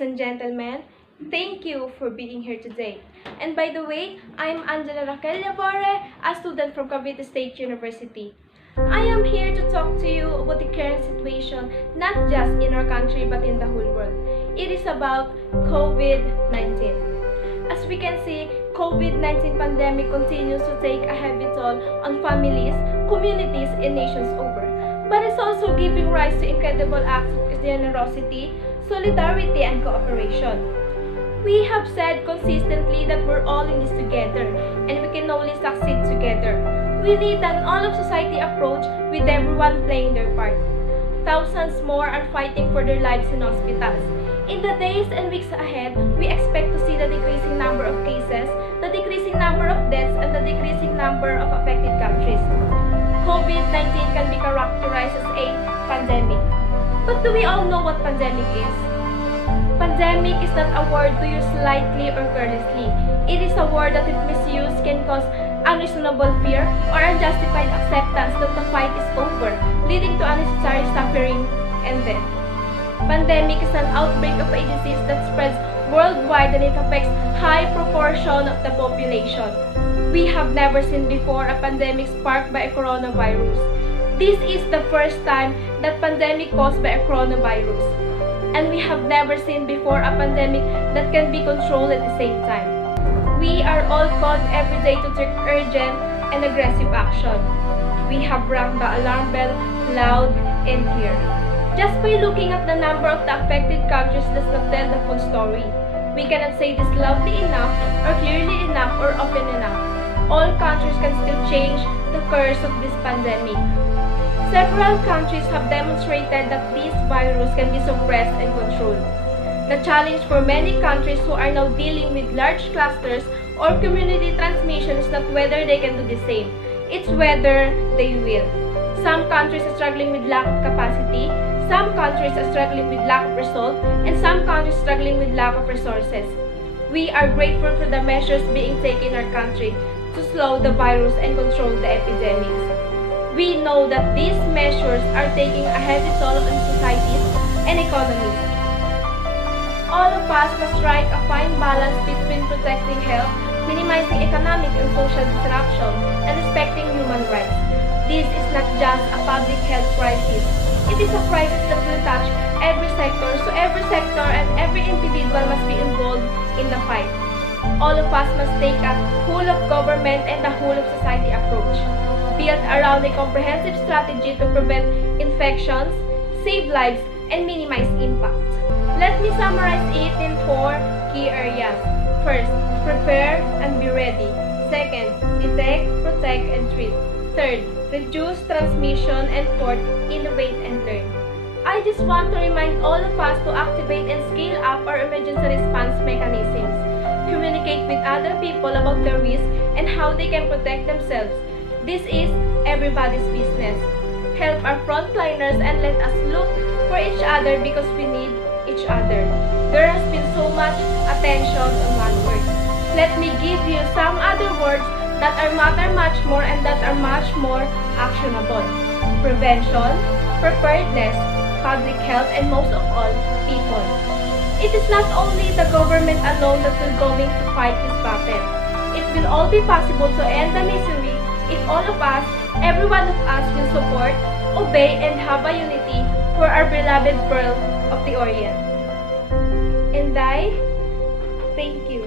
Ladies and gentlemen, thank you for being here today. And by the way, I'm Angela Raquel Lavore, a student from Cavite State University. I am here to talk to you about the current situation, not just in our country but in the whole world. It is about COVID-19. As we can see, COVID-19 pandemic continues to take a heavy toll on families, communities, and nations over. But it's also giving rise to incredible acts of generosity, solidarity, and cooperation. We have said consistently that we're all in this together, and we can only succeed together. We need an all-of-society approach with everyone playing their part. Thousands more are fighting for their lives in hospitals. In the days and weeks ahead, we expect to see the decreasing number of cases, the decreasing number of deaths, and the decreasing number of affected countries. COVID-19 can be characterized as a pandemic. But do we all know what pandemic is? Pandemic is not a word to use lightly or carelessly. It is a word that if misused can cause unreasonable fear or unjustified acceptance that the fight is over, leading to unnecessary suffering and death. Pandemic is an outbreak of a disease that spreads worldwide and it affects high proportion of the population. We have never seen before a pandemic sparked by a coronavirus. This is the first time that pandemic caused by a coronavirus. And we have never seen before a pandemic that can be controlled at the same time. We are all called every day to take urgent and aggressive action. We have rang the alarm bell loud and clear. Just by looking at the number of the affected countries does not tell the full story. We cannot say this loudly enough or clearly enough or often enough. All countries can still change the course of this pandemic. Several countries have demonstrated that this virus can be suppressed and controlled. The challenge for many countries who are now dealing with large clusters or community transmission is not whether they can do the same, it's whether they will. Some countries are struggling with lack of capacity, some countries are struggling with lack of resolve, and some countries struggling with lack of resources. We are grateful for the measures being taken in our country to slow the virus and control the epidemics. We know that these measures are taking a heavy toll on societies and economies. All of us must strike a fine balance between protecting health, minimizing economic and social disruption, and respecting human rights. This is not just a public health crisis. It is a crisis that will touch every sector, so every sector and every individual must be involved in the fight. All of us must take a whole of government and the whole of society approach, built around a comprehensive strategy to prevent infections, save lives, and minimize impact. Let me summarize it in 4 key areas. First, prepare and be ready. Second, detect, protect, and treat. Third, reduce transmission. And fourth, innovate and learn. I just want to remind all of us to activate and scale up our emergency response mechanisms. Communicate with other people about the risk and how they can protect themselves. This is everybody's business. Help our frontliners and let us look for each other because we need each other. There has been so much attention on one word. Let me give you some other words that are matter much more and that are much more actionable. Prevention, preparedness, public health, and most of all, people. It is not only the government alone that will going to fight this battle. It will all be possible to end the misery if all of us, every one of us will support, obey, and have a unity for our beloved Pearl of the Orient. And I thank you.